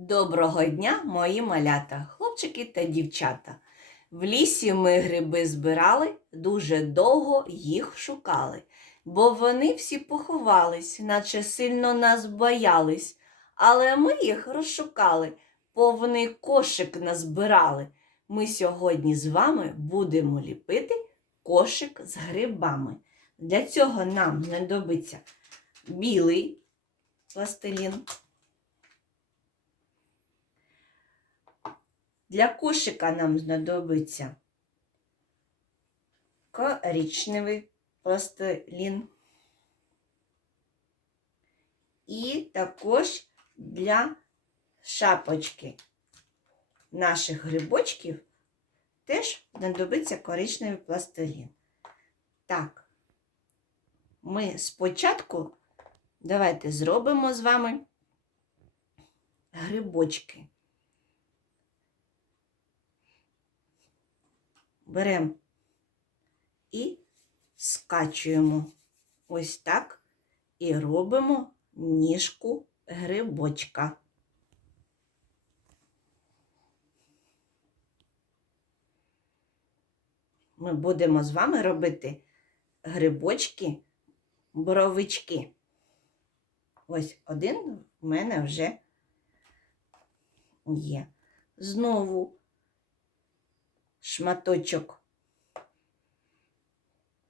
Доброго дня, мої малята, хлопчики та дівчата. В лісі ми гриби збирали, дуже довго їх шукали, бо вони всі поховались, наче сильно нас боялись. Але ми їх розшукали, повний кошик назбирали. Ми сьогодні з вами будемо ліпити кошик з грибами. Для цього нам знадобиться білий пластилін. Для кошика нам знадобиться коричневий пластилін. І також для шапочки наших грибочків теж знадобиться коричневий пластилін. Так, ми спочатку давайте зробимо з вами грибочки. Беремо і скачуємо ось так і робимо ніжку грибочка. Ми будемо з вами робити грибочки, боровички. Ось один в мене вже є. Знову шматочок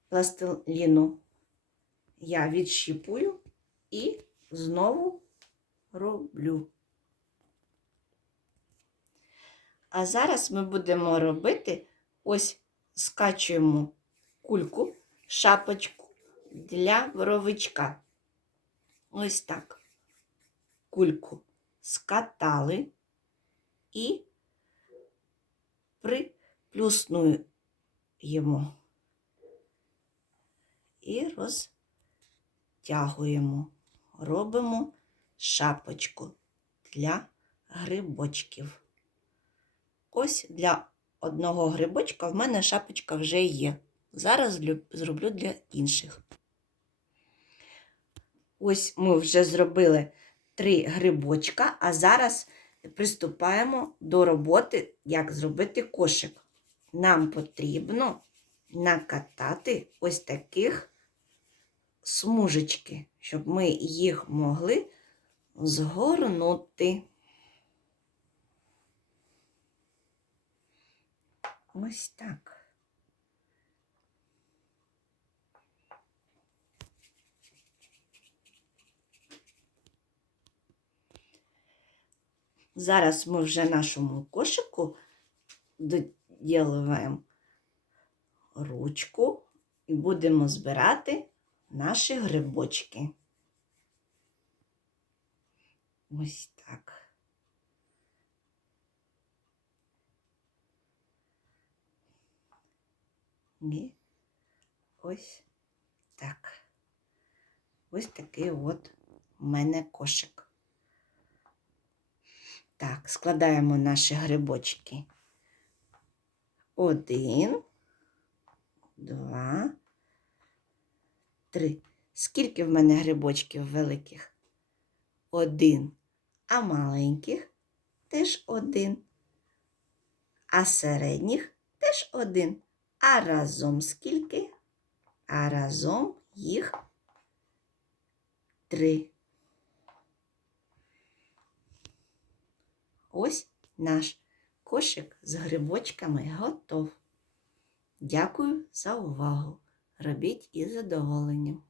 пластиліну я відщіпую і знову роблю. А зараз ми будемо робити ось скачуємо кульку, шапочку для боровичка. Ось так. Кульку скатали і приплюснуємо і розтягуємо, робимо шапочку для грибочків. Ось для одного грибочка в мене шапочка вже є. Зараз зроблю для інших. Ось ми вже зробили три грибочка, а зараз приступаємо до роботи, як зробити кошик. Нам потрібно накатати ось таких смужечки, щоб ми їх могли згорнути. Ось так. Зараз ми вже нашому кошику доділуємо ручку і будемо збирати наші грибочки. Ось так. І ось так. Ось такий от у мене кошик. Так, складаємо наші грибочки. Один, два, три. Скільки в мене грибочків великих? Один. А маленьких теж один. А середніх теж один. А разом скільки? А разом їх три. Ось наш кошик з грибочками готов. Дякую за увагу. Робіть із задоволенням.